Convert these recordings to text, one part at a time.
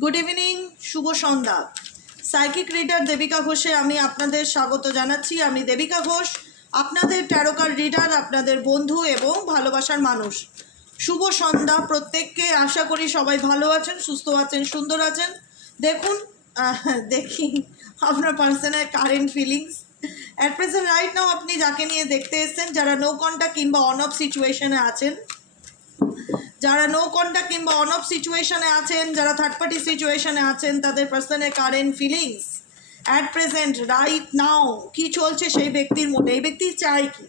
Good evening শুভ সন্ধ্যা। Psychic reader Debika ঘোষে আমি আপনাদের স্বাগত জানাচ্ছি। আমি দেবিকা ঘোষ আপনাদের ট্যারোকার রিডার আপনাদের বন্ধু এবং ভালোবাসার মানুষ। শুভ সন্ধ্যা প্রত্যেককে, আশা করি সবাই ভালো আছেন, সুস্থ আছেন, সুন্দর আছেন। দেখুন দেখি আপনার পার্সনের current feelings at present right now আপনি যাকে নিয়ে দেখতে এসেছেন, যারা নো কন্ট্যাক্ট কিংবা অন অফ সিচুয়েশনে আছেন যারা নো কন্ট্যাক্ট কিংবা অন অফ সিচুয়েশনে আছেন, যারা থার্ড পার্টি সিচুয়েশনে আছেন, তাদের পার্সনের current feelings at present right now কি চলছে সেই ব্যক্তির মনে, এই ব্যক্তি চায় কি?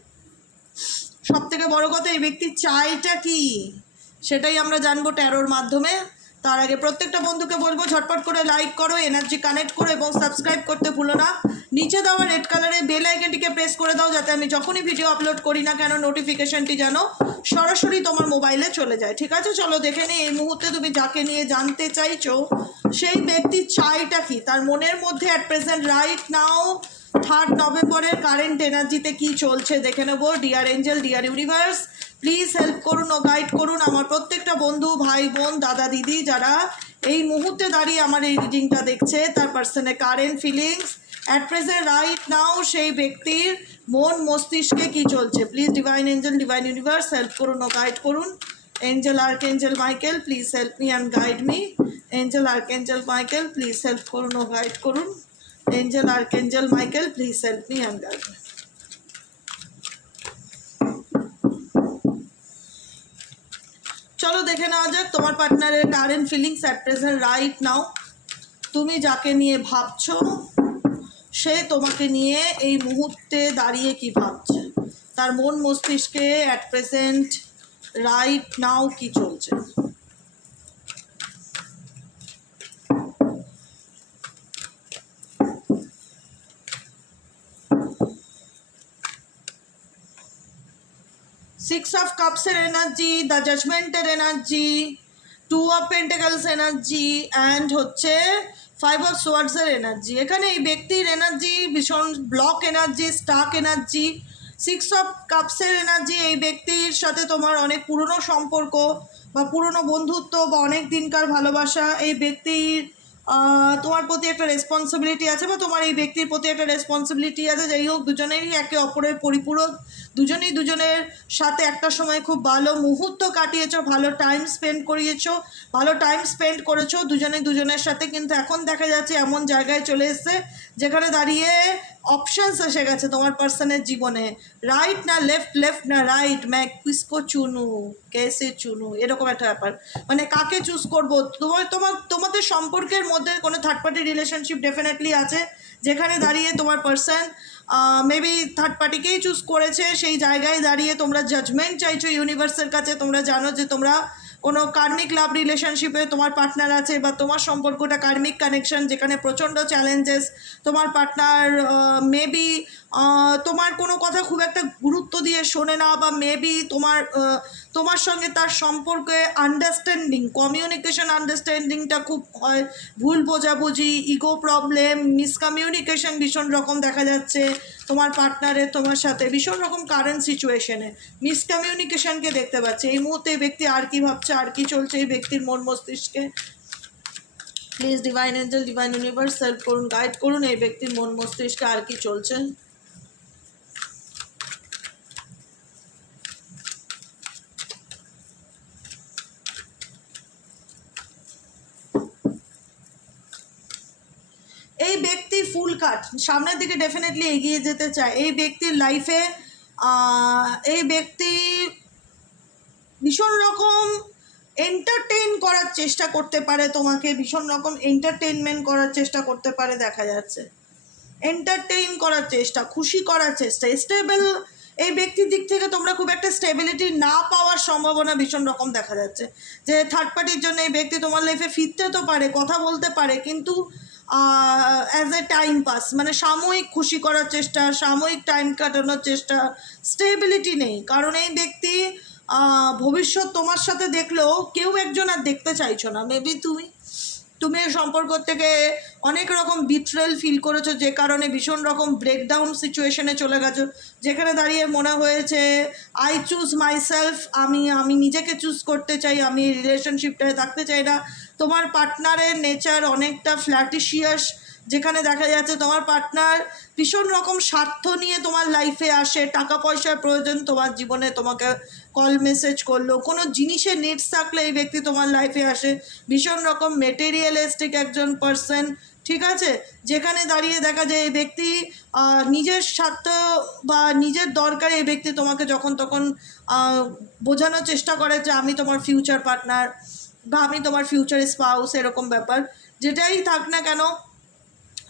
সব থেকে বড় কথা, এই ব্যক্তির চাইটা কি? সেটাই আমরা জানব ট্যারোর মাধ্যমে। তার আগে প্রত্যেকটা বন্ধুকে বলব, ঝটপট করে লাইক করো এনার্জি কানেক্ট করো এবং সাবস্ক্রাইব করতে ভুলো না। নিচে দেওয়া রেড কালারের বেল আইকনটিকে প্রেস করে দাও যাতে আমি যখনই ভিডিও আপলোড করি না কেন নোটিফিকেশনটি যেন সরাসরি তোমার মোবাইলে চলে যায়। ঠিক আছে? চলো দেখে নিই, এই মুহূর্তে তুমি যাকে নিয়ে জানতে চাইছো, সেই ব্যক্তির চাইটা কি? তার মনের মধ্যে at present right now third নভেম্বরের কারেন্ট এনার্জিতে কি চলছে দেখে নেব। Dear angel dear universe please help করুন ও গাইড করুন আমার প্রত্যেকটা বন্ধু, ভাই, বোন, দাদা, দিদি যারা এই মুহূর্তে দাঁড়িয়ে আমার এই রিডিংটা দেখছে, তার পার্সনের current feelings at present right now সেই ব্যক্তির মন মস্তিষ্কে কি চলছে? Please divine angel divine universe help করুন ও গাইড করুন। Angel archangel Michael please help me and guide me angel archangel Michael please help করুন ও গাইড করুন। Angel archangel Michael please help me and guide me চলো দেখে নেওয়া যাক তোমার পার্টনারের current feelings at present right now তুমি যাকে নিয়ে ভাবছ সে তোমাকে নিয়ে এই মুহূর্তে দাঁড়িয়ে কি ভাবছে? তার মন মস্তিষ্কে অ্যাট প্রেজেন্ট রাইট নাও কি চলছে? সিক্স অফ কাপসের energy the জাজমেন্টের energy two of pentacles energy and হচ্ছে ফাইভ অফ সোয়ার্ডসের এনার্জি এখানে এই ব্যক্তির এনার্জি ভীষণ block energy stuck energy six of কাপসের energy এই ব্যক্তির সাথে তোমার অনেক পুরনো সম্পর্ক বা পুরনো বন্ধুত্ব বা অনেক দিনকার ভালোবাসা। এই ব্যক্তির তোমার প্রতি একটা রেসপন্সিবিলিটি আছে বা তোমার এই ব্যক্তির প্রতি একটা রেসপন্সিবিলিটি আছে। যাই হোক, দুজনেরই একে অপরের পরিপূরক। দুজনেই দুজনের সাথে একটা সময় খুব ভালো মুহূর্ত কাটিয়েছো, ভালো টাইম স্পেন্ড করিয়েছো, ভালো টাইম স্পেন্ড করেছ দুজনে দুজনের সাথে। কিন্তু এখন দেখা যাচ্ছে এমন জায়গায় চলে এসছে যেখানে দাঁড়িয়ে অপশানস এসে গেছে তোমার পার্সনের জীবনে। রাইট না লেফট লেফট না রাইট ম্যাক কিসকো চুনু কেসে চুনু এরকম একটা ব্যাপার। মানে কাকে চুজ করব? তোমার তোমার, তোমাদের সম্পর্কের মধ্যে কোনো থার্ড পার্টি রিলেশনশিপ ডেফিনেটলি আছে যেখানে দাঁড়িয়ে তোমার পার্সন মেবি থার্ড পার্টিকেই চুজ করেছে, সেই জায়গায় দাঁড়িয়ে তোমরা জাজমেন্ট চাইছো ইউনিভার্সের কাছে, তোমরা জানো যে তোমরা কোনো কার্মিক লাভ রিলেশনশিপে তোমার পার্টনার আছে বা তোমার সম্পর্কটা কার্মিক কানেকশন যেখানে প্রচণ্ড চ্যালেঞ্জেস তোমার পার্টনার মেবি তোমার কোনো কথা খুব একটা গুরুত্ব দিয়ে শোনে না বা মেবি তোমার তোমার সঙ্গে তার সম্পর্কে আন্ডারস্ট্যান্ডিং কমিউনিকেশন আন্ডারস্ট্যান্ডিংটা খুব হয়। ভুল বোঝাবুঝি ইগো প্রবলেম মিসকমিউনিকেশন ভীষণ রকম দেখা যাচ্ছে তোমার পার্টনারের তোমার সাথে, ভীষণ রকম কারেন্ট সিচুয়েশনে মিসকমিউনিকেশনকে দেখতে পাচ্ছি। এই মুহূর্তে ব্যক্তি আর কি ভাবছে, আর কি চলছে এই ব্যক্তির মন মস্তিষ্কে। Please divine angel divine universe help করুন গাইড করুন এই ব্যক্তির মন মস্তিষ্কে আর কি চলছে। এই ব্যক্তি ফুল কাট সামনের দিকে ডেফিনেটলি এগিয়ে যেতে চায়। এই ব্যক্তির লাইফে এই ব্যক্তি ভীষণ রকম এন্টারটেইন করার চেষ্টা করতে পারে তোমাকে, ভীষণ রকম এন্টারটেইনমেন্ট করার চেষ্টা করতে পারে দেখা যাচ্ছে। এন্টারটেইন করার চেষ্টা, খুশি করার চেষ্টা স্টেবল এই ব্যক্তির দিক থেকে তোমরা খুব একটা স্টেবিলিটি না পাওয়ার সম্ভাবনা ভীষণ রকম দেখা যাচ্ছে। যে থার্ড পার্টির জন্য এই ব্যক্তি তোমার লাইফে ফিরতে তো পারে, কথা বলতে পারে, কিন্তু অ্যাজ এ টাইম পাস মানে সাময়িক খুশি করার চেষ্টা, সাময়িক টাইম কাটানোর চেষ্টা স্টেবিলিটি নেই। কারণ এই ব্যক্তি ভবিষ্যৎ তোমার সাথে দেখলেও কেউ একজন আর দেখতে চাইছো না। মেবি তুমি তুমি এই সম্পর্ক থেকে অনেক রকম বিট্রেল ফিল করেছ, যে কারণে ভীষণ রকম ব্রেকডাউন সিচুয়েশনে চলে গেছো। যেখানে দাঁড়িয়ে মনে হয়েছে আই চুজ মাই সেলফ আমি আমি নিজেকে চুজ করতে চাই, আমি রিলেশনশিপটায় থাকতে চাই না। তোমার পার্টনারের নেচার অনেকটা ফ্ল্যাটিশিয়াস যেখানে দেখা যাচ্ছে তোমার পার্টনার ভীষণ রকম স্বার্থ নিয়ে তোমার লাইফে আসে টাকা পয়সার প্রয়োজন তোমার জীবনে তোমাকে কল মেসেজ করল, কোনো জিনিসের নিডস থাকলে এই ব্যক্তি তোমার লাইফে আসে, ভীষণ রকম মেটেরিয়ালিস্টিক একজন পার্সন ঠিক আছে? যেখানে দাঁড়িয়ে দেখা যায় এই ব্যক্তি নিজের স্বার্থ বা নিজের দরকারে এই ব্যক্তি তোমাকে যখন তখন বোঝানোর চেষ্টা করে যে আমি তোমার ফিউচার পার্টনার বা আমি তোমার ফিউচার স্পাউস এরকম ব্যাপার, যেটাই থাক না কেন,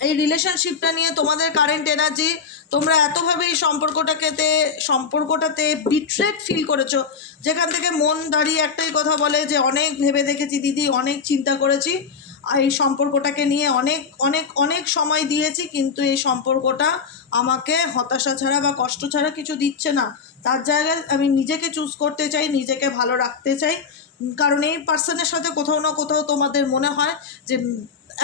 এই রিলেশনশিপটা নিয়ে তোমাদের কারেন্ট এনার্জি তোমরা এতভাবে এই সম্পর্কটাকে সম্পর্কটাতে বিট্রেট ফিল করেছ, যেখান থেকে মন দাঁড়িয়ে একটাই কথা বলে যে, অনেক ভেবে দেখেছি দিদি, অনেক চিন্তা করেছি, আর এই সম্পর্কটাকে নিয়ে অনেক অনেক অনেক সময় দিয়েছি, কিন্তু এই সম্পর্কটা আমাকে হতাশা ছাড়া বা কষ্ট ছাড়া কিছু দিচ্ছে না। তার জায়গায় আমি নিজেকে চুজ করতে চাই, নিজেকে ভালো রাখতে চাই কারণ এই পার্সনের সাথে কোথাও না কোথাও তোমাদের মনে হয় যে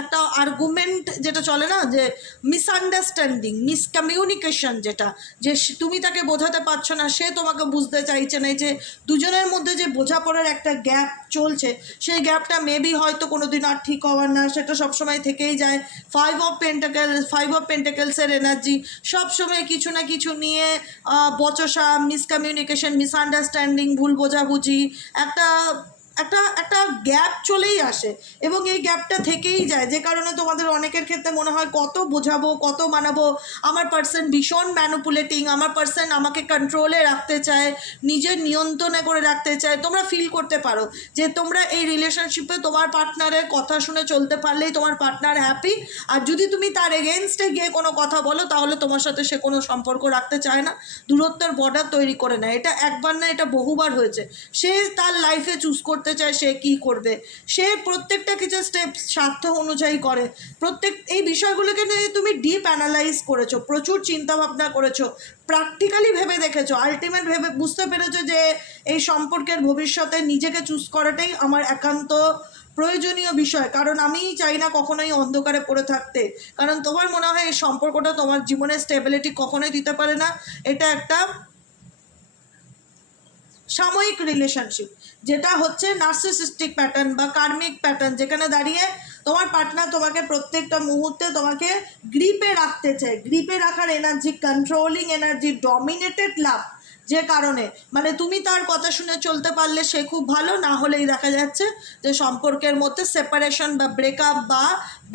একটা আর্গুমেন্ট যেটা চলে না, যে মিসআন্ডারস্ট্যান্ডিং মিসকমিউনিকেশন যেটা, যে তুমি তাকে বোঝাতে পারছ না, সে তোমাকে বুঝতে চাইছে না যে দুজনের মধ্যে যে বোঝাপড়ার একটা গ্যাপ চলছে, সেই গ্যাপটা মেবি হয়তো কোনো দিন আর ঠিক হওয়ার না, সেটা সবসময় থেকেই যায়। Five of pentacle five of পেন্টাকেলসের energy সবসময় কিছু না কিছু নিয়ে বচসা মিসকমিউনিকেশন মিসআন্ডারস্ট্যান্ডিং ভুল বোঝাবুঝি, একটা একটা একটা গ্যাপ চলেই আসে এবং এই গ্যাপটা থেকেই যায়। যে কারণে তোমাদের অনেকের ক্ষেত্রে মনে হয় কত বোঝাবো, কত মানাবো। আমার পার্সন ভীষণ ম্যানুপুলেটিং আমার পার্সন আমাকে কন্ট্রোলে রাখতে চায়, নিজের নিয়ন্ত্রণে করে রাখতে চায়। তোমরা ফিল করতে পারো যে তোমরা এই রিলেশনশিপে তোমার পার্টনারের কথা শুনে চলতে পারলেই তোমার পার্টনার হ্যাপি আর যদি তুমি তার এগেনস্টে গিয়ে কোনো কথা বলো, তাহলে তোমার সাথে সে কোনো সম্পর্ক রাখতে চায় না। দূরত্বের বর্ডার তৈরি করে নেয়। এটা একবার না, এটা বহুবার হয়েছে। সে তার লাইফে চুজ করতে চায় সে কি করবে। সে প্রত্যেকটা কিছু স্টেপ স্বার্থ অনুযায়ী করে। প্রত্যেক, এই বিষয়গুলোকে নিয়ে তুমি ডিপ অ্যানালাইজ করেছ, প্রচুর চিন্তাভাবনা করেছ প্র্যাকটিক্যালি ভেবে দেখেছ আলটিমেট ভেবে বুঝতে পেরেছ যে এই সম্পর্কের ভবিষ্যতে নিজেকে চুজ করাটাই আমার একান্ত প্রয়োজনীয় বিষয়। কারণ আমি চাই না কখনোই অন্ধকারে পড়ে থাকতে। কারণ তোমার মনে হয় এই সম্পর্কটা তোমার জীবনে স্টেবিলিটি কখনোই দিতে পারে না। এটা একটা সাময়িক রিলেশনশিপ যেটা হচ্ছে নার্সিসিস্টিক প্যাটার্ন বা কার্মিক প্যাটার্ন যেখানে দাঁড়িয়ে তোমার পার্টনার তোমাকে প্রত্যেকটা মুহূর্তে তোমাকে গ্রিপে রাখতে চায়। গ্রিপে রাখার energy controlling energy dominated love যে কারণে। মানে তুমি তার কথা শুনে চলতে পারলে সে খুব ভালো, না হলেই দেখা যাচ্ছে যে সম্পর্কের মধ্যে সেপারেশন বা ব্রেকআপ বা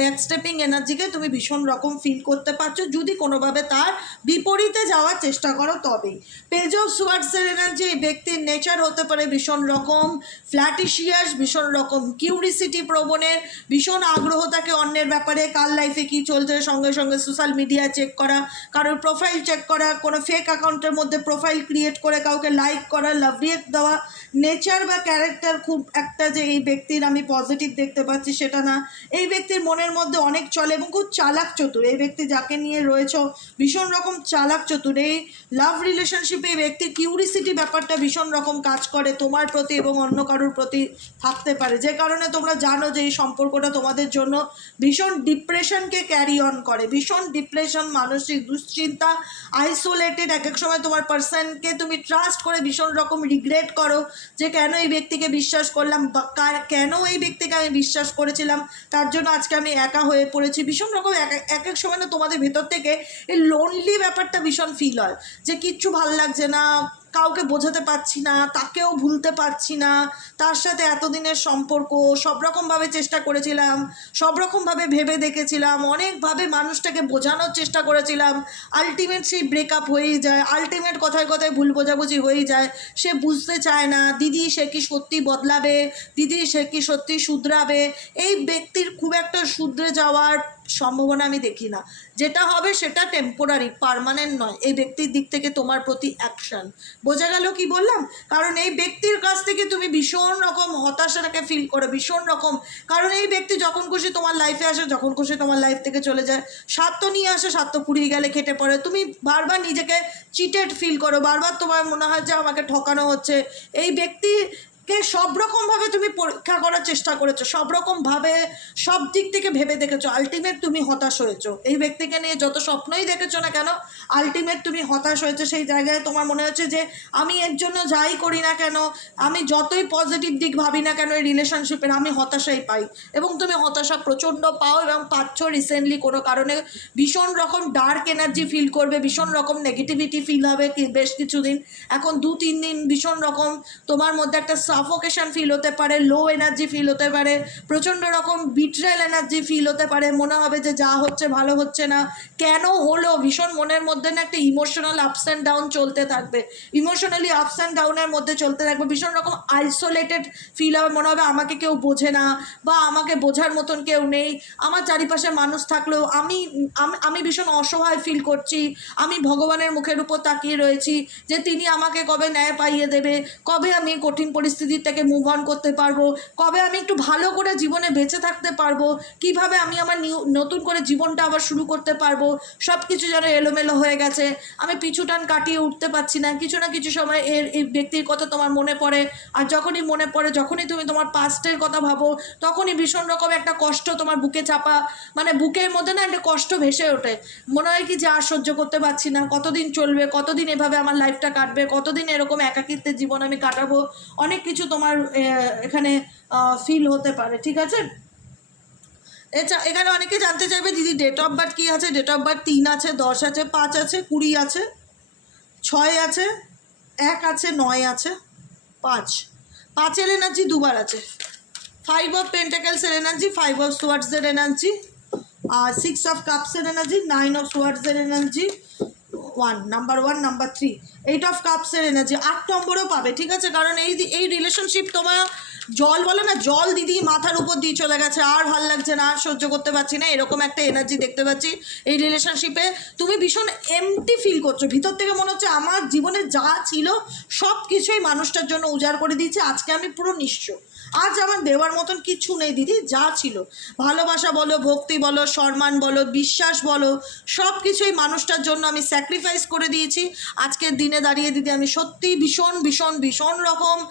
ব্যাকস্টেপিং এনার্জিকে তুমি ভীষণ রকম ফিল করতে পারছ। যদি কোনোভাবে তার বিপরীতে যাওয়ার চেষ্টা করো, তবেই। পেজ অফ সোয়ার্ডসের এনার্জি এই ব্যক্তির নেচার হতে পারে ভীষণ রকম ফ্ল্যাটিশিয়াস ভীষণ রকম কিউরিসিটি প্রবণের, ভীষণ আগ্রহ থাকে অন্যের ব্যাপারে, কার লাইফে কী চলছে, সঙ্গে সঙ্গে সোশ্যাল মিডিয়া চেক করা, কারোর প্রোফাইল চেক করা, কোনো ফেক অ্যাকাউন্টের মধ্যে প্রোফাইল ক্রিয়েট করে কাউকে লাইক করা লাভ রিয়েক্ট দেওয়া। নেচার বা ক্যারেক্টার খুব একটা যে এই ব্যক্তির আমি পজিটিভ দেখতে পাচ্ছি সেটা না। এই ব্যক্তির মনের মধ্যে অনেক চলে এবং খুব চালাক চতুর। এই ব্যক্তি যাকে নিয়ে রয়েছে ভীষণ রকম চালাক চতুর। এই লাভ রিলেশনশিপে এই ব্যক্তির কিউরিসিটি ব্যাপারটা ভীষণ রকম কাজ করে তোমার প্রতি এবং অন্য কারোর প্রতি থাকতে পারে। যে কারণে তোমরা জানো যে এই সম্পর্কটা তোমাদের জন্য ভীষণ ডিপ্রেশনকে ক্যারি অন করে। ভীষণ ডিপ্রেশন মানসিক দুশ্চিন্তা আইসোলেটেড এক এক সময় তোমার পার্সনকে তুমি ট্রাস্ট করে ভীষণ রকম রিগ্রেট করো যে কেন এই ব্যক্তিকে বিশ্বাস করলাম বা কেন এই ব্যক্তিকে আমি বিশ্বাস করেছিলাম? তার জন্য আজকে আমি একা হয়ে পড়েছি, ভীষণ রকম এক, এক- সময় না তোমাদের ভেতর থেকে এই লোনলি ব্যাপারটা ভীষণ ফিল হয়, যে কিচ্ছু ভালো লাগছে না কাউকে বোঝাতে পারছি না, তাকেও ভুলতে পারছি না, তার সাথে এতদিনের সম্পর্ক, সব রকমভাবে চেষ্টা করেছিলাম, সব রকমভাবে ভেবে দেখেছিলাম, অনেকভাবে মানুষটাকে বোঝানোর চেষ্টা করেছিলাম আলটিমেট সেই ব্রেকআপ হয়েই যায় আলটিমেট কথায় কথায় ভুল বোঝাবুঝি হয়েই যায়, সে বুঝতে চায় না, দিদি সে কি সত্যি বদলাবে, দিদি সে কি সত্যি শুধরাবে, এই ব্যক্তির খুব একটা শুধরে যাওয়ার সম্ভাবনা আমি দেখি না। যেটা হবে সেটা টেম্পোরারি পার্মানেন্ট নয়। এই ব্যক্তির দিক থেকে তোমার প্রতি অ্যাকশন বোঝা গেল কি বললাম? কারণ এই ব্যক্তির কাছ থেকে তুমি ভীষণ রকম হতাশাটাকে ফিল করো, ভীষণ রকম। কারণ এই ব্যক্তি যখন খুশি তোমার লাইফে আসে, যখন খুশি তোমার লাইফ থেকে চলে যায়। স্বার্থ নিয়ে আসে স্বার্থ ফুরিয়ে গেলে খেটে পড়ে। তুমি বারবার নিজেকে চিটেড ফিল করো, বারবার তোমার মনে হয় যে আমাকে ঠকানো হচ্ছে। এই ব্যক্তি কে সব রকমভাবে তুমি পরীক্ষা করার চেষ্টা করেছ? সব রকমভাবে সব দিক থেকে ভেবে দেখেছ? আলটিমেট তুমি হতাশ হয়েছো। এই ব্যক্তিকে নিয়ে যত স্বপ্নই দেখেছ না কেন আলটিমেট তুমি হতাশ হয়েছো। সেই জায়গায় তোমার মনে হচ্ছে যে, আমি এর জন্য যাই করি না কেন, আমি যতই পজিটিভ দিক ভাবি না কেন, এই রিলেশনশিপের আমি হতাশাই পাই। এবং তুমি হতাশা প্রচণ্ড পাও এবং পাচ্ছ রিসেন্টলি কোনো কারণে। ভীষণ রকম ডার্ক এনার্জি ফিল করবে, ভীষণ রকম নেগেটিভিটি ফিল হবে বেশ কিছুদিন। এখন দু তিন দিন ভীষণ রকম তোমার মধ্যে একটা সাফোকেশন ফিল হতে পারে লো এনার্জি ফিল হতে পারে, প্রচণ্ড রকম বিট্রেল এনার্জি ফিল হতে পারে, মনে হবে যে যা হচ্ছে ভালো হচ্ছে না। কেন হলো? ভীষণ মনের মধ্যে না একটা ইমোশনাল আপস অ্যান্ড ডাউন চলতে থাকবে। ইমোশনালি আপস অ্যান্ড ডাউনের মধ্যে চলতে থাকবে। ভীষণ রকম আইসোলেটেড ফিল হবে, মনে হবে আমাকে কেউ বোঝে না বা আমাকে বোঝার মতন কেউ নেই। আমার চারিপাশে মানুষ থাকলেও আমি আমি ভীষণ অসহায় ফিল করছি। আমি ভগবানের মুখের উপর তাকিয়ে রয়েছি যে তিনি আমাকে কবে ন্যায় পাইয়ে দেবে, কবে আমি কঠিন পরিস্থিতির থেকে মুভ অন করতে পারব? কবে আমি একটু ভালো করে জীবনে বেঁচে থাকতে পারব? কীভাবে আমি আমার নিউ নতুন করে জীবনটা আবার শুরু করতে পারব? সব কিছু যেন এলোমেলো হয়ে গেছে। আমি পিছুটান কাটিয়ে উঠতে পারছি না। কিছু না কিছু সময় এর, এই ব্যক্তির কথা তোমার মনে পড়ে। আর যখনই মনে পড়ে, যখনই তুমি তোমার পাস্টের কথা ভাবো, তখনই ভীষণ রকম একটা কষ্ট তোমার বুকে চাপা মানে বুকের মধ্যে না একটা কষ্ট ভেসে ওঠে। মনে হয় কি যে আর সহ্য করতে পারছি না। কতদিন চলবে? কতদিন এভাবে আমার লাইফটা কাটবে? কতদিন এরকম একাকিত্বের জীবন আমি কাটাবো? অনেক কিছু তোমার এখানে ফিল হতে পারে, ঠিক আছে? এছা, এখানে অনেকে জানতে চাইবে, দিদি ডেট অফ বার্থ কী আছে? ডেট অফ বার্থ তিন আছে, দশ আছে, পাঁচ আছে, কুড়ি আছে, ছয় আছে, এক আছে, নয় আছে, পাঁচ। পাঁচের এনার্জি দুবার আছে। ফাইভ অফ পেন্টাকেলসের এনার্জি ফাইভ অফ সোয়ার্ডসের এনার্জি আর সিক্স অফ কাপসের energy nine of সোয়ার্ডসের energy one number one number three eight of কাপসের energy আট নম্বরও পাবে, ঠিক আছে? কারণ এই এই রিলেশনশিপ তোমার জল বলে না, জল দিদি মাথার উপর দিয়ে চলে গেছে, আর ভালো লাগছে না, আর সহ্য করতে পারছি না, এরকম একটা এনার্জি দেখতে পাচ্ছি এই রিলেশনশিপে তুমি ভীষণ এমটি ফিল করছ, ভিতর থেকে মনে হচ্ছে আমার জীবনে যা ছিল সব কিছুই মানুষটার জন্য উজাড় করে দিয়েছে, আজকে আমি পুরো নিঃস্ব আজ আমার দেওয়ার মতন কিছু নেই, দিদি, যা ছিল। ভালোবাসা বলো, ভক্তি বলো, সম্মান বলো, বিশ্বাস বলো সব কিছুই মানুষটার জন্য আমি স্যাক্রিফাইস করে দিয়েছি। আজকের দিনে দাঁড়িয়ে দিদি, আমি সত্যি ভীষণ ভীষণ ভীষণ রকম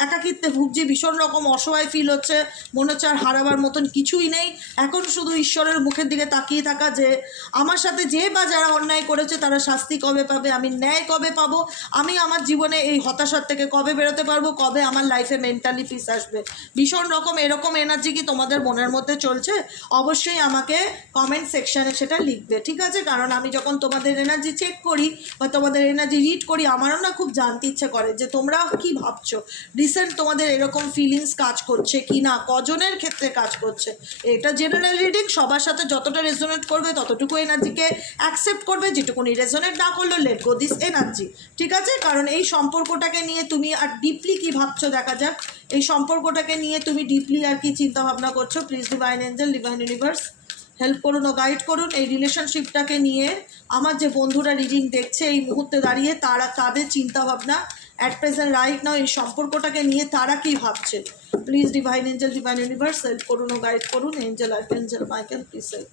একাকিত্বে ভুগছি, ভীষণ রকম অসহায় ফিল হচ্ছে। মনে হচ্ছে আর হারাবার মতন কিছুই নেই। এখন শুধু ঈশ্বরের মুখের দিকে তাকিয়ে থাকা যে, আমার সাথে যে বা যারা অন্যায় করেছে, তারা শাস্তি কবে পাবে, আমি ন্যায় কবে পাবো? আমি আমার জীবনে এই হতাশার থেকে কবে বেরোতে পারব? কবে আমার লাইফে মেন্টালি আসবে। ভীষণ রকম এরকম এনার্জি কি তোমাদের মনের মধ্যে চলছে? অবশ্যই আমাকে কমেন্ট সেকশানে সেটা লিখবে, ঠিক আছে? কারণ আমি যখন তোমাদের এনার্জি চেক করি বা তোমাদের এনার্জি রিড করি, আমারও না খুব জানতে ইচ্ছে করে যে তোমরা কি ভাবছ? রিসেন্ট তোমাদের এরকম ফিলিংস কাজ করছে কি না? কজনের ক্ষেত্রে কাজ করছে? এটা জেনারেল রিডিং সবার সাথে যতটা রেজোনেট করবে, ততটুকু এনার্জিকে অ্যাকসেপ্ট করবে, যেটুকুনি রেজোনেট না করলে লেট গো দিস এনার্জি ঠিক আছে? কারণ এই সম্পর্কটাকে নিয়ে তুমি আর ডিপলি কি ভাবছ দেখা যাক। এই সম্পর্কটাকে নিয়ে তুমি ডিপলি আর কি চিন্তা ভাবনা করছ please divine angel divine universe help করুন ও গাইড করুন। এই রিলেশনশিপটাকে নিয়ে আমার যে বন্ধুরা রিডিং দেখছে এই মুহূর্তে দাঁড়িয়ে, তারা তাদের চিন্তা ভাবনা অ্যাট প্রেজেন্ট রাইট নাও এই সম্পর্কটাকে নিয়ে তারা কি ভাবছে? Please divine angel divine universe help করুন ও গাইড করুন। Angel archangel Michael please help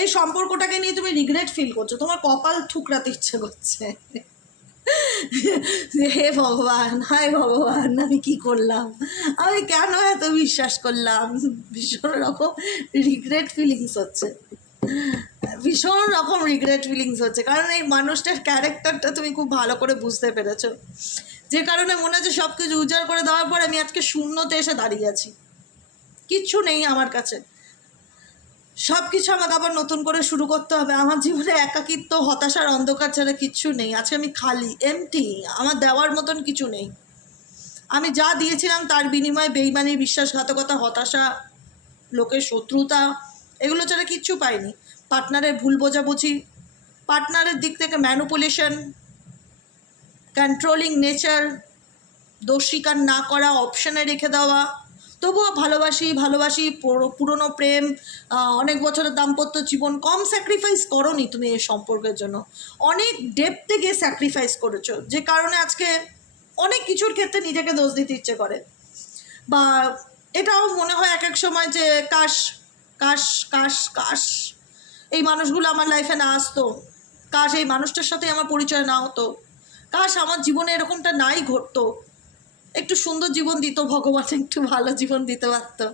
এই সম্পর্কটাকে নিয়ে তুমি রিগ্রেট ফিল করছ। তোমার কপাল ঠুকরাতে ইচ্ছে করছে। হে ভগবান, হায় ভগবান, আমি কি করলাম? আমি কেন এত বিশ্বাস করলাম? ভীষণ রকম রিগ্রেট ফিলিংস হচ্ছে। ভীষণ রকম রিগ্রেট ফিলিংস হচ্ছে। কারণ এই মানুষটার ক্যারেক্টারটা তুমি খুব ভালো করে বুঝতে পেরেছ। যে কারণে মনে হচ্ছে সব কিছু উজাড় করে দেওয়ার পর আমি আজকে শূন্যতে এসে দাঁড়িয়ে আছি। কিচ্ছু নেই আমার কাছে। সব কিছু আমাকে আবার নতুন করে শুরু করতে হবে। আমার জীবনে একাকিত্ব, হতাশার অন্ধকার ছাড়া কিচ্ছু নেই। আজকে আমি খালি এমটি আমার দেওয়ার মতন কিছু নেই। আমি যা দিয়েছিলাম তার বিনিময়ে বেইমানি বিশ্বাসঘাতকতা, হতাশা, লোকের শত্রুতা, এগুলো ছাড়া কিচ্ছু পাইনি। পার্টনারের ভুল বোঝাবুঝি, পার্টনারের দিক থেকে ম্যানুপুলেশন কন্ট্রোলিং নেচার দোষ স্বীকার না করা অপশানে রেখে দেওয়া তবুও ভালোবাসি ভালোবাসি পুরো- পুরনো প্রেম অনেক বছরের দাম্পত্য জীবন। কম স্যাক্রিফাইস করনি তুমি এই সম্পর্কের জন্য। অনেক ডেপতে গিয়ে স্যাক্রিফাইস করেছ, যে কারণে আজকে অনেক কিছুর ক্ষেত্রে নিজেকে দোষ দিতে ইচ্ছে করে। বা এটাও মনে হয় এক এক সময় যে, কাশ কাশ কাশ কাশ, এই মানুষগুলো আমার লাইফে না আসতো। কাশ, এই মানুষটার সাথে আমার পরিচয় না হতো। কাশ, আমার জীবনে এরকমটা নাই ঘটতো। একটু সুন্দর জীবন দিত ভগবান, একটু ভালো জীবন দিতে পারতো।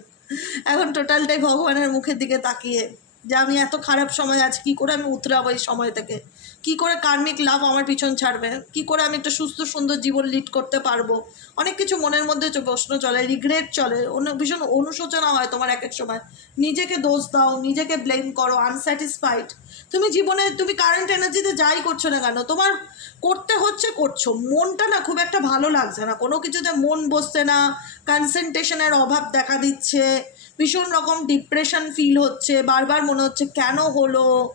এখন টোটালটাই ভগবানের মুখের দিকে তাকিয়ে। যে আমি এত খারাপ সময় আছি, কী করে আমি উতরাবো এই সময় থেকে কি করে কার্মিক লাভ আমার পিছন ছাড়বে? কি করে আমি একটা সুস্থ, সুন্দর জীবন লিড করতে পারব? অনেক কিছু মনের মধ্যে প্রশ্ন চলে রিগ্রেট চলে। অন্য- ভীষণ অনুশোচনা হয় তোমার এক এক সময়। নিজেকে দোষ দাও, নিজেকে ব্লেম করো আনস্যাটিসফাইড তুমি জীবনে, তুমি কারেন্ট এনার্জিতে যাই করছ না কেন? তোমার করতে হচ্ছে করছ। মনটা না খুব একটা ভালো লাগছে না। কোনো কিছুতে মন বসছে না। কনসেন্ট্রেশনের অভাব দেখা দিচ্ছে। ভীষণ রকম ডিপ্রেশন ফিল হচ্ছে, বারবার মনে হচ্ছে কেন হলো?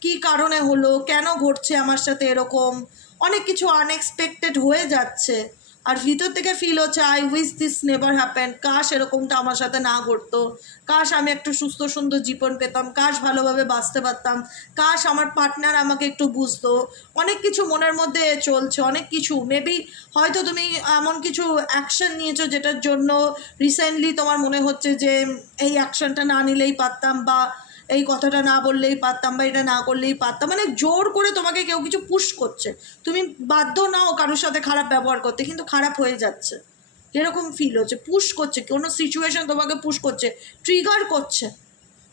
কি কারণে হলো? কেন ঘটছে আমার সাথে এরকম? অনেক কিছু আনএক্সপেক্টেড হয়ে যাচ্ছে। আর ভিতর থেকে ফিল হচ্ছে I wish this never happen কাশ এরকমটা আমার সাথে না ঘটতো। কাশ আমি একটু সুস্থ, সুন্দর জীবন পেতাম। কাশ ভালোভাবে বাঁচতে পারতাম। কাশ আমার পার্টনার আমাকে একটু বুঝতো। অনেক কিছু মনের মধ্যে চলছে, অনেক কিছু। মেবি হয়তো তুমি এমন কিছু অ্যাকশন নিয়েছো যেটার জন্য রিসেন্টলি তোমার মনে হচ্ছে যে, এই অ্যাকশনটা না নিলেই পারতাম বা এই কথাটা না বললেই পারতাম বা এটা না করলেই পারতাম। মানে জোর করে তোমাকে কেউ কিছু পুশ করছে। তুমি বাধ্য নাও কারোর সাথে খারাপ ব্যবহার করতে, কিন্তু খারাপ হয়ে যাচ্ছে। এরকম ফিল হচ্ছে। পুশ করছে। কোনো সিচুয়েশন তোমাকে পুশ করছে। ট্রিগার করছে।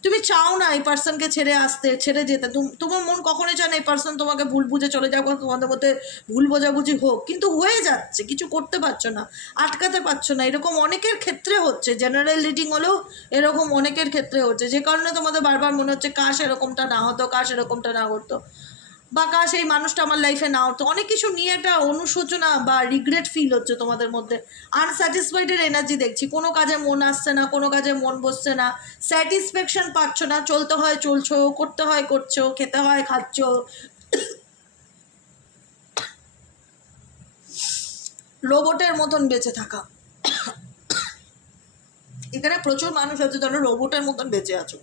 তুমি চাও না এই পার্সনকে ছেড়ে আসতে, ছেড়ে যেতে। তুম- তোমার মন কখনোই চায় না এই পার্সন তোমাকে ভুল বুঝে চলে যাক তোমাদের মধ্যে ভুল বোঝাবুঝি হোক। কিন্তু হয়ে যাচ্ছে, কিছু করতে পারছ না, আটকাতে পারছ না। এরকম অনেকের ক্ষেত্রে হচ্ছে জেনারেল রিডিং হলেও এরকম অনেকের ক্ষেত্রে হচ্ছে। যে কারণে তোমাদের বারবার মনে হচ্ছে কাশ এরকমটা না হতো কাশ এরকমটা না করতো বা কাশ এই মানুষটা আমার লাইফে না হতো অনেক কিছু নিয়ে একটা অনুশোচনা বা রিগ্রেট ফিল হচ্ছে তোমাদের মধ্যে। আনস্যাটিসফাইডের এনার্জি দেখছি। কোনো কাজে মন আসছে না, কোনো কাজে মন বসছে না। স্যাটিসফ্যাকশন পাচ্ছ না। চলতে হয়, চলছো, করতে হয়, করছ, খেতে হয়, খাচ্ছ। রোবটের মতন বেঁচে থাকা। এখানে প্রচুর মানুষ আছে যারা রোবটের মতন বেঁচে আছো।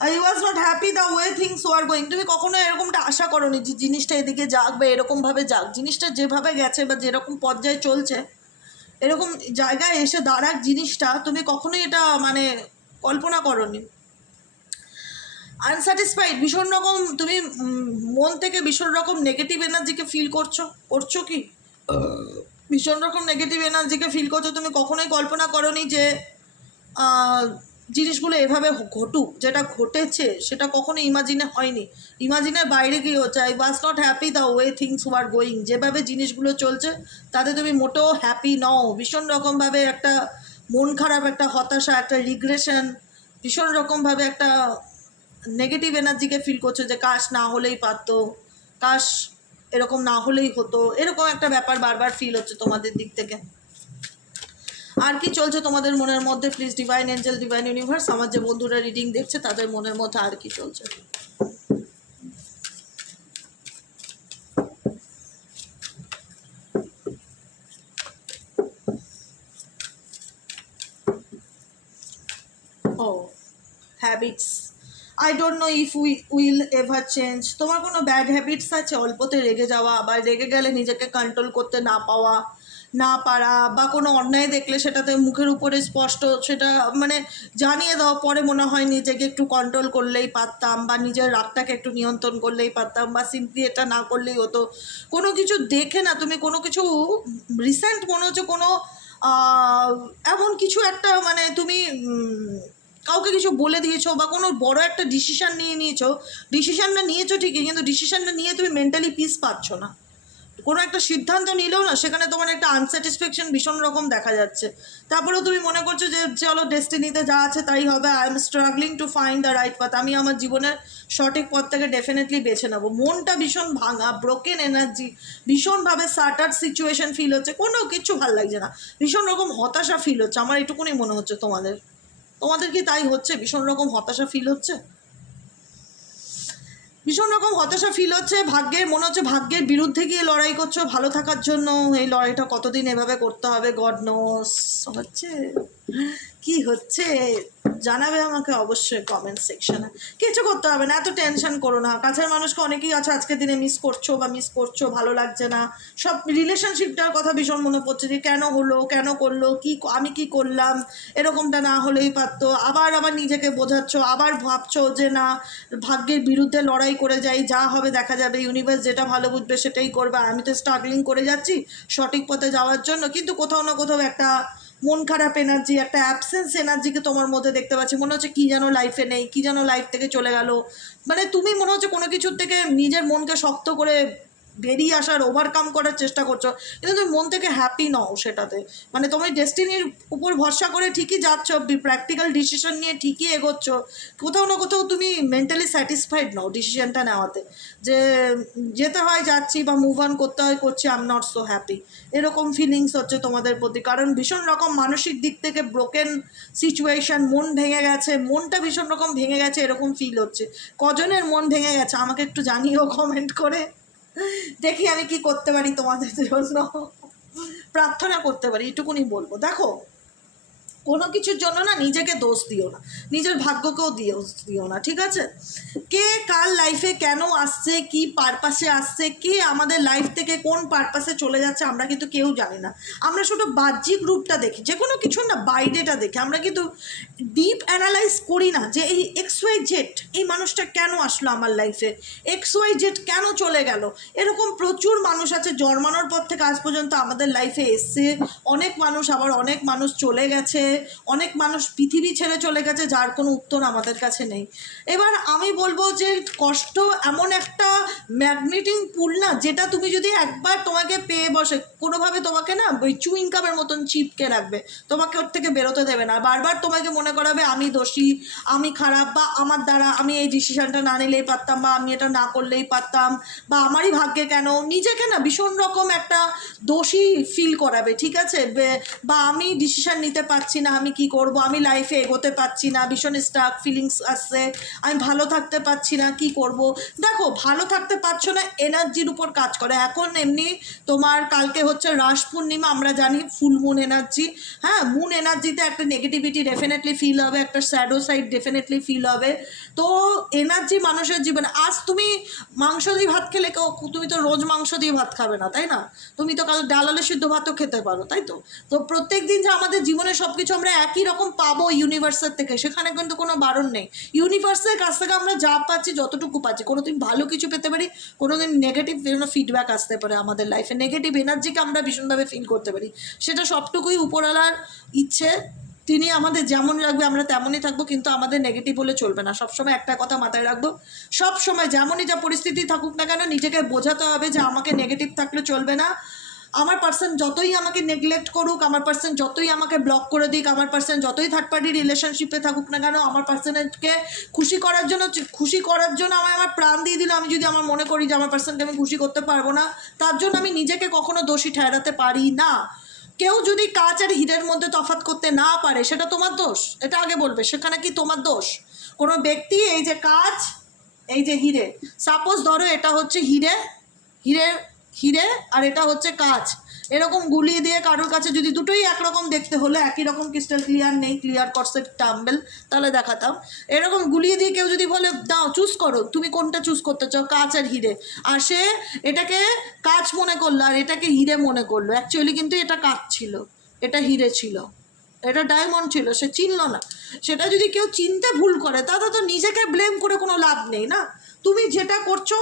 I was not happy the way things were going তুমি কখনো এরকমটা আশা করোনি যে জিনিসটা এদিকে যাক বা এরকমভাবে যাক জিনিসটা যেভাবে গেছে বা যেরকম পর্যায়ে চলছে, এরকম জায়গায় এসে দাঁড়াক জিনিসটা, তুমি কখনোই এটা মানে কল্পনা করনি। আনস্যাটিসফাইড ভীষণ রকম তুমি মন থেকে ভীষণ রকম নেগেটিভ এনার্জিকে ফিল করছ? করছ কি? ভীষণ রকম নেগেটিভ এনার্জিকে ফিল করছ? তুমি কখনোই কল্পনা করনি যে জিনিসগুলো এভাবে ঘটুক, যেটা ঘটেছে সেটা কখনো ইমাজিনে হয়নি। ইমাজিনের বাইরে গিয়ে হচ্ছে I was not happy the way things were going যেভাবে জিনিসগুলো চলছে, তাতে তুমি মোটেও হ্যাপি নও। ভীষণ রকমভাবে একটা মন খারাপ, একটা হতাশা, একটা রিগ্রেশন ভীষণ রকমভাবে একটা নেগেটিভ এনার্জিকে ফিল করছ যে, কাশ না হলেই পারতো, কাশ এরকম না হলেই হতো। এরকম একটা ব্যাপার বারবার ফিল হচ্ছে তোমাদের দিক থেকে। আর কি চলছে তোমাদের মনের মধ্যে? Please divine angel divine universe আমার যে বন্ধুরা রিডিং দেখছে, তাদের মনের মধ্যে আর কি চলছে? ও habits I don't know if we will ever change তোমার কোনো ব্যাড হ্যাবিটস আছে? অল্পতে রেগে যাওয়া বা রেগে গেলে নিজেকে কন্ট্রোল করতে না পাওয়া। না পারা বা কোনো অন্যায় দেখলে সেটাতে মুখের উপরে স্পষ্ট সেটা মানে জানিয়ে দাও, পরে মনে হয় নিজেকে একটু কন্ট্রোল করলেই পারতাম বা নিজের রাগটাকে একটু নিয়ন্ত্রণ করলেই পারতাম বা সিম্পলি এটা না করলেই হতো। কোনো কিছু দেখে না, তুমি কোনো কিছু রিসেন্ট মনে হচ্ছে কোনো এমন কিছু একটা মানে তুমি কাউকে কিছু বলে দিয়েছ বা কোনো বড় একটা ডিসিশান নিয়ে নিয়েছো। ডিসিশানটা নিয়েছো ঠিকই, কিন্তু ডিসিশানটা নিয়ে তুমি মেন্টালি পিস পাচ্ছ না। কোনো একটা সিদ্ধান্ত নিলেও না, সেখানে তোমার একটা আনস্যাটিসফ্যাকশন ভীষণ রকম দেখা যাচ্ছে। তারপরেও তুমি মনে করছ যে, চলো ডেস্টিনিতে যা আছে তাই হবে I am struggling to find the right path আমি আমার জীবনের সঠিক পথটাকে ডেফিনেটলি বেছে নেব। মনটা ভীষণ ভাঙা ব্রোকেন এনার্জি ভীষণভাবে সাটার সিচুয়েশন ফিল হচ্ছে, কোনো কিছু ভালো লাগছে না। ভীষণ রকম হতাশা ফিল হচ্ছে, আমার এটুকুনি মনে হচ্ছে তোমাদের। তোমাদের কি তাই হচ্ছে? ভীষণ রকম হতাশা ফিল হচ্ছে? ভীষণ রকম হতাশা ফিল হচ্ছে, ভাগ্যের, মনে হচ্ছে ভাগ্যের বিরুদ্ধে গিয়ে লড়াই করছ, ভালো থাকার জন্য, এই লড়াইটা কতদিন এভাবে করতে হবে? গড নোস হচ্ছে। কি হচ্ছে? জানাবে আমাকে অবশ্যই কমেন্ট সেকশনে কিছু করতে হবে না, এত টেনশন করো না। কাছের মানুষকে অনেকেই আছে, আজকের দিনে মিস করছ বা মিস করছ, ভালো লাগছে না। সব রিলেশনশিপটার কথা ভীষণ মনে পড়ছে যে, কেন হলো, কেন করল, কি আমি কি করলাম? এরকমটা না হলেই পারতো। আবার আবার নিজেকে বোঝাচ্ছ, আবার ভাবছ যে, না, ভাগ্যের বিরুদ্ধে লড়াই করে যাই, যা হবে দেখা যাবে। ইউনিভার্স যেটা ভালো বুঝবে সেটাই করবে। আমি তো স্ট্রাগলিং করে যাচ্ছি সঠিক পথে যাওয়ার জন্য। কিন্তু কোথাও না কোথাও একটা মন খারাপ এনার্জি একটা অ্যাবসেন্স এনার্জিকে তোমার মধ্যে দেখতে পাচ্ছি। মনে হচ্ছে কী যেন লাইফে নেই, কী যেন লাইফ থেকে চলে গেল। মানে তুমি মনে হচ্ছে কোনো কিছুর থেকে নিজের মনকে শক্ত করে বেরিয়ে আসার ওভারকাম করার চেষ্টা করছ। কিন্তু তুমি মন থেকে হ্যাপি নও সেটাতে। মানে তুমি ডেস্টিনির উপর ভরসা করে ঠিকই যাচ্ছ প্র্যাকটিক্যাল ডিসিশন নিয়ে ঠিকই এগোচ্ছ। কোথাও না কোথাও তুমি মেন্টালি স্যাটিসফাইড নও ডিসিশনটা নেওয়াতে। যে যেতে হয় যাচ্ছি বা মুভ অন করতে হয়, করছি I am not so happy এরকম ফিলিংস হচ্ছে তোমাদের প্রতি। কারণ ভীষণ রকম মানসিক দিক থেকে ব্রোকেন সিচুয়েশন মন ভেঙে গেছে, মনটা ভীষণ রকম ভেঙে গেছে, এরকম ফিল হচ্ছে। কজনের মন ভেঙে গেছে? আমাকে একটু জানিও কমেন্ট করে। দেখি আমি কি করতে পারি তোমাদের জন্য। প্রার্থনা করতে পারি এটুকুনি বলব। দেখো কোনো কিছুর জন্য না নিজেকে দোষ দিও না। নিজের ভাগ্যকেও দিও দিও না, ঠিক আছে? কে কার লাইফে কেন আসছে, কি পারপাসে আসছে, কে আমাদের লাইফ থেকে কোন পারপাসে চলে যাচ্ছে আমরা কিন্তু কেউ জানি না। আমরা শুধু বাহ্যিক রূপটা দেখি, যে কোনো কিছু না, বাইরেটা দেখি। আমরা কিন্তু ডিপ অ্যানালাইজ করি না যে এই এক্স ওয়াই জেড এই মানুষটা কেন আসলো আমার লাইফে এক্স ওয়াই জেড কেন চলে গেল? এরকম প্রচুর মানুষ আছে, জন্মানোর পর থেকে আজ পর্যন্ত আমাদের লাইফে এসছে। অনেক মানুষ, আবার অনেক মানুষ চলে গেছে। অনেক মানুষ পৃথিবী ছেড়ে চলে গেছে, যার কোনো উত্তর আমাদের কাছে নেই। এবার আমি বলব যে কষ্ট এমন একটা ম্যাগনেটিং পুল না, যেটা তুমি যদি একবার তোমাকে পেয়ে বসে, কোনোভাবে তোমাকে না ওই চুইং কাপের মতন চিপকে রাখবে, তোমাকে ওর থেকে বেরোতে দেবে না। বারবার তোমাকে মনে করাবে, আমি দোষী, আমি খারাপ বা আমার দ্বারা আমি এই ডিসিশানটা না নিলেই পারতাম বা আমি এটা না করলেই পারতাম বা আমারই ভাগ্যে কেন? নিজেকে না ভীষণ রকম একটা দোষী ফিল করাবে, ঠিক আছে? বা আমি ডিসিশান নিতে পারছি না আমি কি করব? আমি লাইফে এগোতে পারছি না, ভীষণ স্টাক ফিলিংস আসছে। আমি ভালো থাকতে পারছি না, কি করব? দেখো, ভালো থাকতে পারছ না এনার্জির উপর কাজ করে। এখন এমনি তোমার কালকে হচ্ছে রাস পূর্ণিমা, আমরা জানি ফুল মুন এনার্জি হ্যাঁ মুন এনার্জিতে একটা নেগেটিভিটি ডেফিনেটলি ফিল হবে, একটা স্যাডো সাইড ডেফিনেটলি ফিল হবে। তো এনার্জি মানুষের জীবনে, আজ তুমি মাংস দিয়ে ভাত খেলে তুমি তো রোজ মাংস দিয়ে ভাত খাবে না, তাই না? তুমি তো কাল ডাল, আলু সিদ্ধ ভাতও খেতে পারো, তাই তো? তো প্রত্যেক দিন যে আমাদের জীবনে সব কিছু আমরা একই রকম পাবো ইউনিভার্সের থেকে, সেখানে কিন্তু কোনো বারণ নেই। ইউনিভার্সের কাছ থেকে আমরা যা পাচ্ছি, যতটুকু পাচ্ছি। কোনো দিন ভালো কিছু পেতে পারি কোনো দিন নেগেটিভ ফিডব্যাক আসতে পারে আমাদের লাইফে নেগেটিভ এনার্জিকে আমরা ভীষণভাবে ফিল করতে পারি। সেটা সবটুকুই উপরওয়ালার ইচ্ছে। তিনি আমাদের যেমন রাখবে আমরা তেমনই থাকব, কিন্তু আমাদের নেগেটিভ হলে চলবে না। সবসময় একটা কথা মাথায় রাখব সব সময় যেমনই যা পরিস্থিতি থাকুক না কেন, নিজেকে বোঝাতে হবে যে আমাকে নেগেটিভ থাকলে চলবে না। আমার পার্সন যতই আমাকে নেগলেক্ট করুক, আমার পার্সন যতই আমাকে ব্লক করে দিক, আমার পার্সন যতই থার্ড পার্টি রিলেশনশিপে থাকুক না কেন, আমার পার্সনকে খুশি করার জন্য, খুশি করার জন্য আমি আমার প্রাণ দিয়ে দিলে। আমি যদি আমার মনে করি যে আমার পার্সনকে আমি খুশি করতে পারব না, তার জন্য আমি নিজেকে কখনো দোষী ঠেরাতে পারি না। কেউ যদি কাজ আর হীরের মধ্যে তফাৎ করতে না পারে, সেটা তোমার দোষ। এটা আগে বলবে, সেখানে কি তোমার দোষ? কোনো ব্যক্তি এই যে কাজ এই যে হিরে সাপোজ ধরো এটা হচ্ছে হিরে হিরে হিরে আর এটা হচ্ছে কাঁচ। এরকম গুলিয়ে দিয়ে কারোর কাছে যদি দুটোই একরকম দেখতে হলে একই রকম ক্রিস্টাল ক্লিয়ার নেই ক্লিয়ার কটসের টাম্বেল তাহলে দেখাতাম। এরকম গুলিয়ে দিয়ে কেউ যদি বলে, দাও চুজ করো। তুমি কোনটা চুজ করতে চাও? কাঁচ আর হিরে। আর সে এটাকে কাঁচ মনে করল আর এটাকে হিরে মনে করল। অ্যাকচুয়ালি কিন্তু এটা কাঁচ ছিল। এটা হিরে ছিল। এটা ডায়মন্ড ছিল। সে চিনল না। সেটা যদি কেউ চিনতে ভুল করে, তাহলে তো নিজেকে ব্লেম করে কোনো লাভ নেই না? তুমি যেটা করছ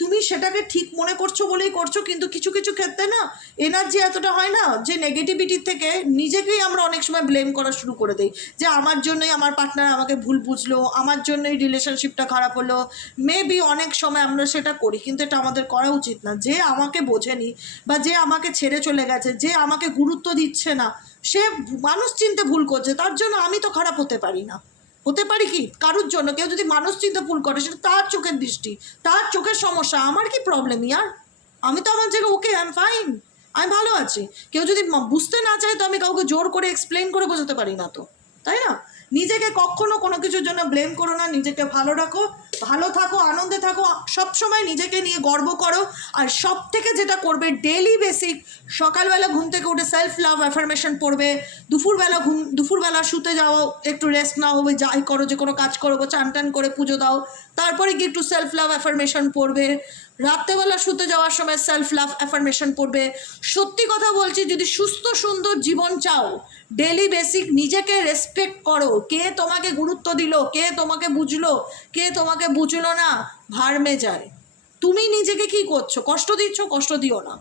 তুমি সেটাকে ঠিক মনে করছ বলেই করছ, কিন্তু কিছু কিছু ক্ষেত্রে না এনার্জি এতটা হয় না যে নেগেটিভিটির থেকে নিজেকেই আমরা অনেক সময় ব্লেম করা শুরু করে দিই। যে আমার জন্যই আমার পার্টনার আমাকে ভুল বুঝলো, আমার জন্যই রিলেশনশিপটা খারাপ হলো মেবি অনেক সময় আমরা সেটা করি, কিন্তু এটা আমাদের করা উচিত না। যে আমাকে বোঝেনি বা যে আমাকে ছেড়ে চলে গেছে, যে আমাকে গুরুত্ব দিচ্ছে না, সে মানুষ চিনতে ভুল করছে, তার জন্য আমি তো খারাপ হতে পারি না। হতে পারি কি? কারুর জন্য? কেউ যদি মানুষ চিন্তা ভুল করে, সেটা তার চোখের দৃষ্টি, তার চোখের সমস্যা, আমার কি প্রবলেম ইয়ার? আমি তো আমার জায়গায় ওকে আই এম ফাইন আমি ভালো আছি। কেউ যদি বুঝতে না চায়, তো আমি কাউকে জোর করে এক্সপ্লেন করে বোঝাতে পারি না তো, তাই না? নিজেকে কখনো কোনো কিছুর জন্য ব্লেম করো না, নিজেকে ভালো রাখো ভালো থাকো, আনন্দে থাকো সবসময় নিজেকে নিয়ে গর্ব করো। আর সব থেকে যেটা করবে ডেলি বেসিক সকালবেলা ঘুম থেকে উঠে সেলফ লাভ অ্যাফার্মেশন পড়বে। দুপুরবেলা ঘুম, দুপুরবেলা শুতে যাও, একটু রেস্ট নাও হবে যাই করো, যে কোনো কাজ করব চান টান করে পুজো দাও। তারপরে গিয়ে একটু সেলফ লাভ অ্যাফার্মেশন পড়বে। রাত্রেবেলা শুতে যাওয়ার সময় সেলফ লাভ অ্যাফার্মেশন পড়বে। সত্যি কথা বলছি, যদি সুস্থ, সুন্দর জীবন চাও ডেলি বেসিক নিজেকে রেসপেক্ট করো। কে তোমাকে গুরুত্ব দিল, কে তোমাকে বুঝলো, কে তোমাকে বুঝলো না ভার্মে যায় তুমি নিজেকে কি করছ? কষ্ট দিচ্ছ কষ্ট দিও না।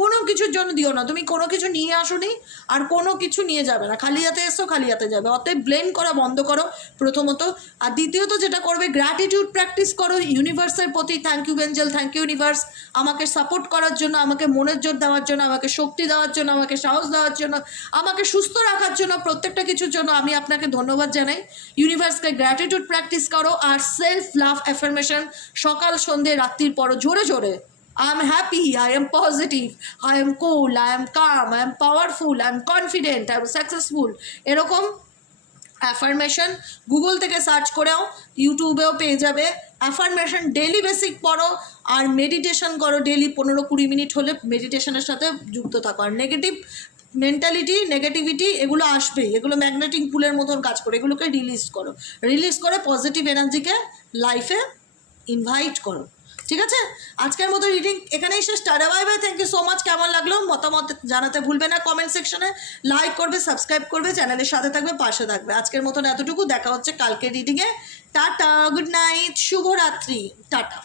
কোনো কিছুর জন্য দিও না। তুমি কোনো কিছু নিয়ে আসোনি আর কোনো কিছু নিয়ে যাবে না। খালি হাতে এসো, খালি হাতে যাবে। অতএব ব্লেম করা, বন্ধ করো। প্রথমত, আর দ্বিতীয়ত যেটা করবে গ্র্যাটিটিউড প্র্যাকটিস করো ইউনিভার্সের প্রতি। Thank you angel thank you universe আমাকে সাপোর্ট করার জন্য, আমাকে মনের জোর দেওয়ার জন্য, আমাকে শক্তি দেওয়ার জন্য, আমাকে সাহস দেওয়ার জন্য, আমাকে সুস্থ রাখার জন্য, প্রত্যেকটা কিছুর জন্য আমি আপনাকে ধন্যবাদ জানাই। ইউনিভার্সকে গ্র্যাটিটিউড প্র্যাকটিস করো আর সেলফ লাভ অ্যাফার্মেশন সকাল সন্ধে রাত্রির পরও জোরে জোরে I am happy, I am positive, I am cool, I am calm, I am powerful, I am confident, I am successful. এরকম অ্যাফার্মেশন গুগল থেকে সার্চ করেও ইউটিউবেও পেয়ে যাবে। অ্যাফার্মেশন ডেলি বেসিক পড়ো আর মেডিটেশন করো ডেলি পনেরো কুড়ি মিনিট হলে মেডিটেশনের সাথে যুক্ত থাকো। আর নেগেটিভ মেন্টালিটি নেগেটিভিটি এগুলো আসবেই। এগুলো ম্যাগনেটিক পুলের মতন কাজ করে। এগুলোকে রিলিজ করো। রিলিজ করে পজিটিভ এনার্জিকে লাইফে ইনভাইট করো। ঠিক আছে? আজকের মতো রিডিং এখানেই শেষ। Tata bye bye thank you so much কেমন লাগল? মতামত জানাতে ভুলবে না কমেন্ট সেকশনে লাইক করবে সাবস্ক্রাইব করবে চ্যানেলের সাথে থাকবে, পাশে থাকবে। আজকের মতন এতটুকু। দেখা হচ্ছে কালকের রিডিংয়ে টাটা গুড নাইট শুভরাত্রি। টাটা।